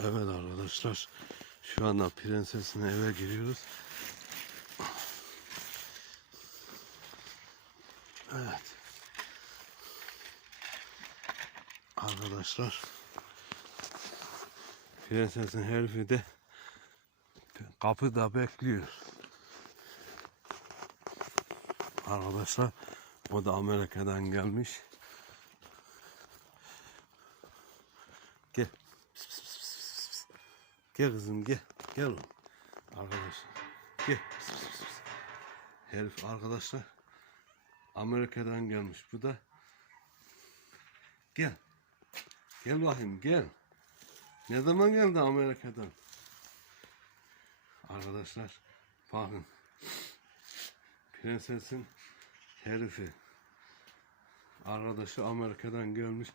Evet arkadaşlar. Şu anda prensesin eve giriyoruz. Evet. Arkadaşlar. Prensesin herifi de kapıda bekliyor. Arkadaşlar o da Amerika'dan gelmiş. Gel. Pıs pıs pıs pıs pıs pıs. Gel kızım gel. Gel oğlum. Arkadaşlar. Gel. Herif arkadaşlar Amerika'dan gelmiş. Bu da gel. Gel bakayım gel. Ne zaman geldi Amerika'dan? Arkadaşlar bakın. Prensesin herifi. Arkadaşı Amerika'dan gelmiş.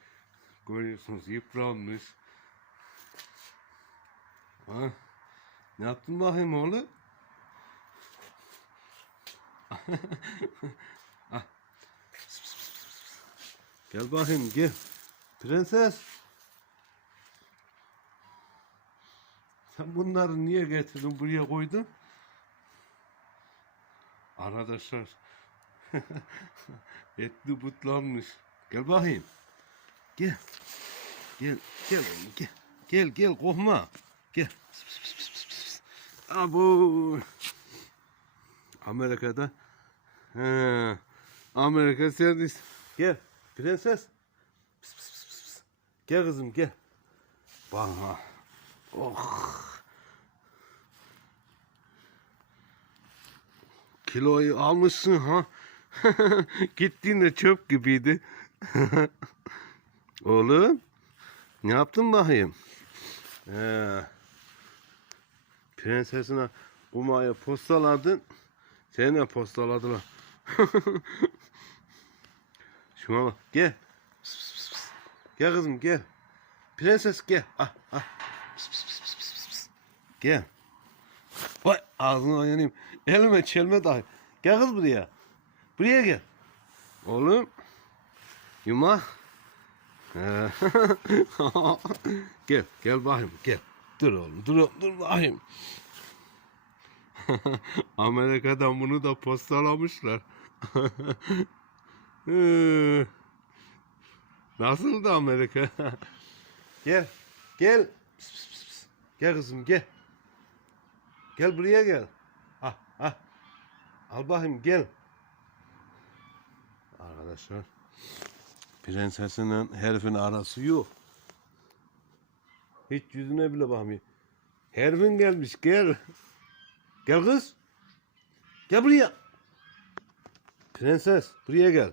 Görüyorsunuz yıpranmış. Ha? Ne yaptın bakayım oğlum? Ah. Gel bakayım gel. Prenses. Sen bunları niye getirdin buraya koydun? Arkadaşlar. Etli butlanmış. Gel bakayım. Gel. Gel. Gel gel. Gel gel korkma. Gel. Abu. Amerika'da. He. Amerika servis. Gel. Prenses. Pıs, pıs, pıs, pıs. Gel kızım gel. Bakma. Oh. Kiloyu almışsın ha. Gittiğinde çöp gibiydi. Oğlum. Ne yaptın bakayım? Ee, prensesine kumayı postaladın. Seni de postaladılar. Şuna bak. Gel. Pıs, pıs, pıs. Gel kızım gel. Prenses gel. Ah, ah. Pıs, pıs, pıs, pıs, pıs, pıs. Gel. Vay ağzına yanayım. Elime çelme dahi. Gel kız buraya. Buraya gel. Oğlum. Yuma. Gel, gel bakayım, gel. Dur oğlum, dur, dur bakayım. Amerika'dan bunu da postalamışlar. Ee, Nasıldı Amerika? gel, gel. Pıs, pıs, pıs. Gel kızım, gel. Gel buraya gel. Ah, ah. Al bakayım, gel. Arkadaşlar. Prensesinin herifin arası yok. Hiç yüzüne bile bakmıyor. Herifin gelmiş gel. Gel kız. Gel buraya. Prenses buraya gel.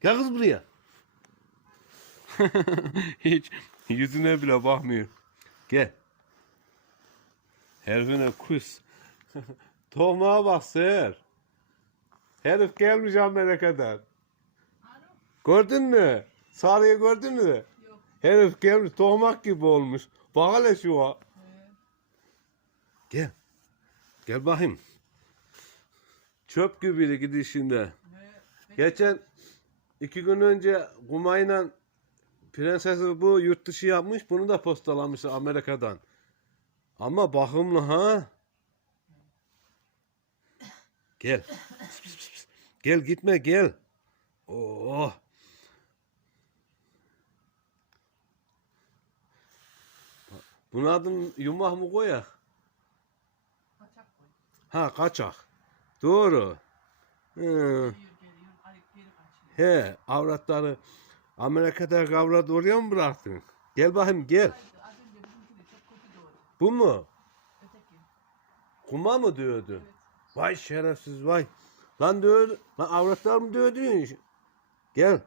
Gel kız buraya. Hiç yüzüne bile bakmıyor. Gel. Herifine kus. Tohmağa bak Seher. Herif gelmiş Amerika'dan. Gördün mü? Sarıyı gördün mü? Herif gelmiş tohmak gibi olmuş. Bak hele şu an. Gel. Gel bakayım. Çöp gibiydi gidişinde. Geçen iki gün önce Kumay'la prensesi bu yurt dışı yapmış. Bunu da postalamışlar Amerika'dan. Ama bakımlı ha. Gel. Gel gitme gel. Oh. Bunun adını yumak mı koyak? Kaçak koy. Ha kaçak. Doğru. Hı. He avratları Amerika'da avrat oraya mı bıraktın? Gel bakayım gel. Bu mu? Kuma mı diyordu? Evet. Vay şerefsiz vay. Lan diyor, lan avratlar mı diyordu? Gel.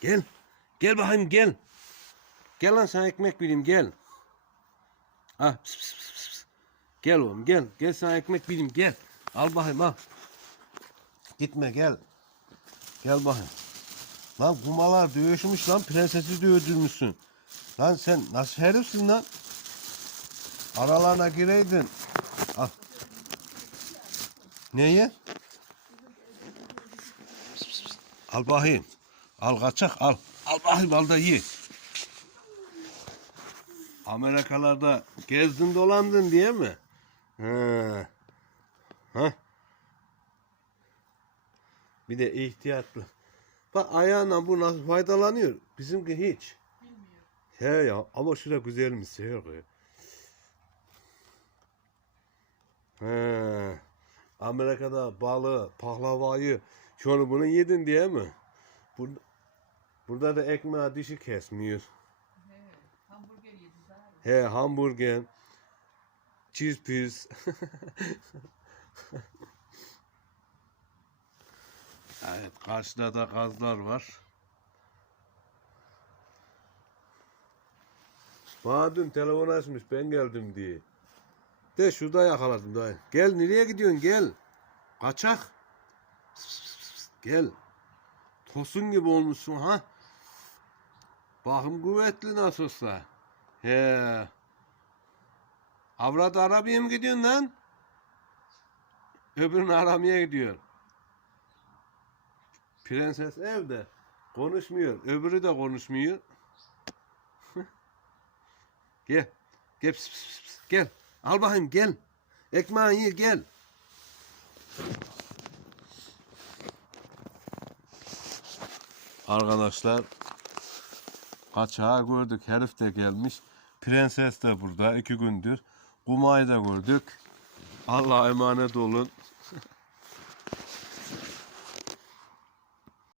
Gel. Gel bakayım gel. Gel lan sana ekmek vereyim gel. Ha, pıs, pıs, pıs, pıs, pıs. Gel oğlum gel. Gel sana ekmek vereyim gel. Al bakayım al. Gitme gel. Gel bakayım. Lan kumalar dövüşmüş lan prensesi dövdürmüşsün. Lan sen nasıl herifsin lan? Aralarına gireydin. Al. Neye? Pıs, pıs. Al bakayım. Al kaçak al. Al bakayım al da ye. Amerikalarda gezdin dolandın diye mi? Ha. Ha. Bir de ihtiyatlı. Bak ayağına bu nasıl faydalanıyor. Bizimki hiç. Bilmiyor. He ya ama şurada güzelmiş seher kız. He. Amerika'da balığı, pahlavayı, şunu bunu yedin diye mi? Burada, burada da ekmeğe dişi kesmiyor. He. Hamburger yedi daha. He hamburger, cheese piece. evet karşıda da gazlar var. Dün telefon açmış ben geldim diye. De şurada yakaladım dayı. Gel nereye gidiyorsun gel. Kaçak. Gel. Tosun gibi olmuşsun ha. Bakım kuvvetli nasılsa. He. Avrat aramaya mı gidiyorsun lan? Öbürünü aramaya gidiyor. Prenses evde. Konuşmuyor. Öbürü de konuşmuyor. gel. Gel. pıs, pıs, pıs. Gel. Al bakayım gel. Ekmeğini ye gel. Arkadaşlar kaçağı gördük. Herif de gelmiş. Prenses de burada iki gündür. Kumayı da gördük. Allah'a emanet olun.